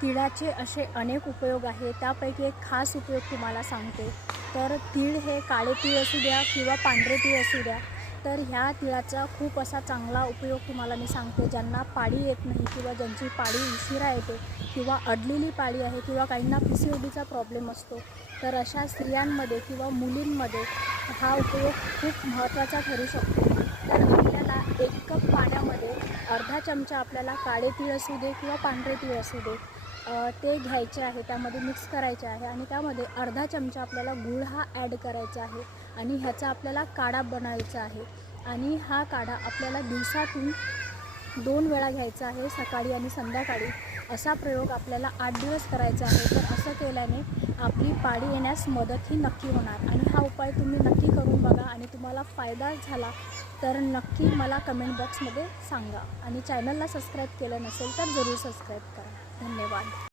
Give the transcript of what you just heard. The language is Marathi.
तिळाचे असे अनेक उपयोग आहेत, त्यापैकी एक खास उपयोग तुम्हाला सांगते. तर तीळ हे काळे तीळ असू द्या किंवा पांढरे तीळ असू द्या, तर ह्या तिळाचा खूप असा चांगला उपयोग तुम्हाला मी सांगते. ज्यांना पाळी येत नाही किंवा ज्यांची पाळी उशिरा येते किंवा अडलेली पाळी आहे किंवा काहींना PCODचा प्रॉब्लेम असतो, तर अशा स्त्रियांमध्ये किंवा मुलींमध्ये हा उपयोग खूप महत्त्वाचा ठरू शकतो. तर आपल्याला 1 कप पाण्यामध्ये अर्धा चमचा आपल्याला काळे तीळ असू दे किंवा पांढरे तीळ असू दे, ते घ्यायचे आहे, त्यामध्ये मिक्स करायचे आहे आणि त्यामध्ये अर्धा चमचा आपल्याला गूळ हा ॲड करायचा आहे आणि ह्याचा आपल्याला काढा बनवायचा आहे. आणि हा काढा आपल्याला दिवसातून 2 वेळा घ्यायचा आहे, सकाळी आणि संध्याकाळी. असा प्रयोग आपल्याला 8 दिवस करायचा आहे. तर असं केल्याने आपली पाळी येण्यास मदत ही नक्की होणार आणि हा उपाय तुम्ही नक्की करून बघा आणि तुम्हाला फायदा झाला तर नक्की मला कमेंट बॉक्समध्ये सांगा आणि चॅनलला सबस्क्राईब केलं नसेल तर जरूर सबस्क्राईब करा. धन्यवाद.